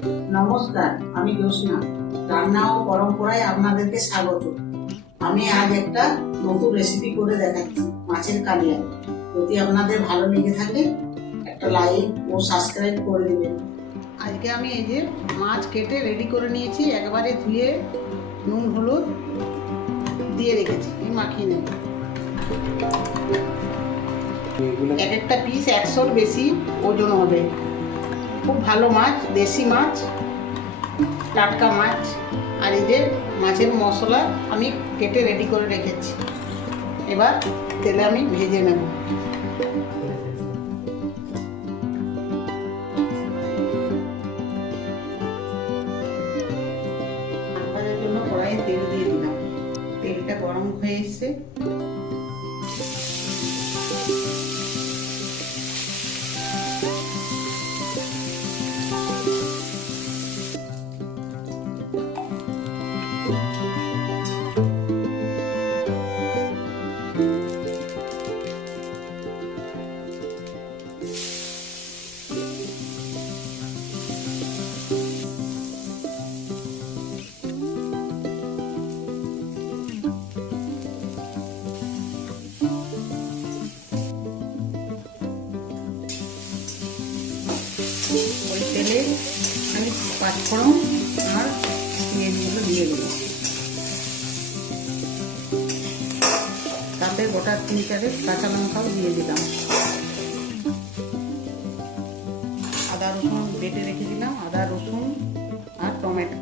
নমস্কার, আমি জ্যোৎস্না। রান্না ও পরম্পরায় আপনাদেরকে স্বাগত। আমি আজ একটা নতুন রেসিপি করে দেখাচ্ছি, মাছের কালিয়া। যদি আপনাদের ভালো লেগে থাকে একটা লাইক ও সাবস্ক্রাইব করে দেবেন। আজকে আমি এই যে মাছ কেটে রেডি করে নিয়েছি, একবারে ধুয়ে নুন হলুদ দিয়ে রেখেছি, মাখিয়ে নেব। এক একটা পিস 100-র বেশি ওজন হবে। খুব ভালো মাছ, দেশি মাছ, টাটকা মাছ। আর এই যে মাছের মশলা আমি কেটে রেডি করে রেখেছি, এবার তেলে আমি ভেজে নেব। মাছ ভাজার জন্য কড়াইয়ে তেল দিয়ে দিলাম। তেলটা গরম হয়ে এসছে, ওই তেলে আমি পাঁচফোড়ন আর পেঁয়াজগুলো দিয়ে দেবো। তাতে গোটা 3-4 কাঁচা লঙ্কাও দিয়ে দিলাম। আদা রসুন বেটে রেখে দিলাম, আদা রসুন আর টমেটো।